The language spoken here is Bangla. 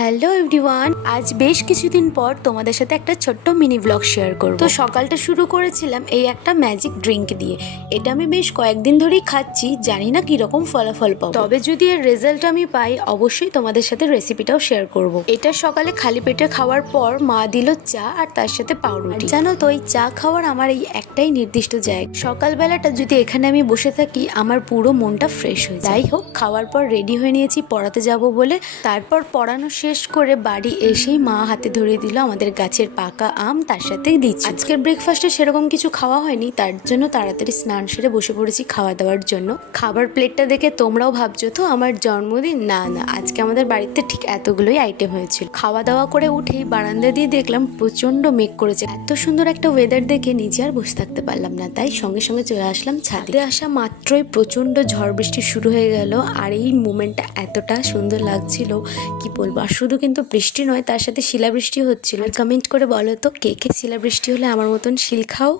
হ্যালো এভরিওয়ান, আজ বেশ কিছুদিন পর তোমাদের সাথে একটা ছোট্ট মিনি ব্লগ শেয়ার করব। তো সকালটা শুরু করেছিলাম এই একটা ম্যাজিক ড্রিঙ্ক দিয়ে। এটা আমি বেশ কয়েকদিন ধরেই খাচ্ছি, জানি না কিরকম ফলাফল পাবো, তবে যদি এর রেজাল্ট আমি পাই অবশ্যই তোমাদের সাথে রেসিপিটাও শেয়ার করব। এটা সকালে খালি পেটে খাওয়ার পর মা দিল চা আর তার সাথে পাউরুটি। জানো তো এই চা খাওয়ার আমার এই একটাই নির্দিষ্ট জায়গা, সকালবেলাটা যদি এখানে আমি বসে থাকি আমার পুরো মনটা ফ্রেশ হয়ে যায়। যাই হোক, খাওয়ার পর রেডি হয়ে নিয়েছি পড়াতে যাব বলে। তারপর পড়ানো শেষ করে বাড়ি এসেই মা হাতে ধরিয়ে দিল আমাদের গাছের পাকা আম, তার সাথে দিচ্ছি। আজকের ব্রেকফাস্টে সেরকম কিছু খাওয়া হয়নি, তার জন্য তাড়াতাড়ি স্নান সেরে বসে পড়েছি খাওয়া দাওয়ার জন্য। খাবার প্লেটটা দেখে তোমরাও ভাবছো তো আমার জন্মদিন? না না, আজকে আমাদের বাড়িতে ঠিক এতগুলোই আইটেম হয়েছিল। খাওয়া দাওয়া করে উঠেই বারান্দা দিয়ে দেখলাম প্রচন্ড মেঘ করেছে। এত সুন্দর একটা ওয়েদার দেখে নিজে আর বসে থাকতে পারলাম না, তাই সঙ্গে সঙ্গে চলে আসলাম ছাদে। আসা মাত্রই প্রচন্ড ঝড় বৃষ্টি শুরু হয়ে গেল, আর এই মোমেন্টটা এতটা সুন্দর লাগছিল কি বলবো। আর শুধু কিন্তু বৃষ্টি নয়, তার সাথে শিলাবৃষ্টি হচ্ছিল। কমেন্ট করে বলো তো কে কে শিলাবৃষ্টি হলে আমার মতন শিল খাও।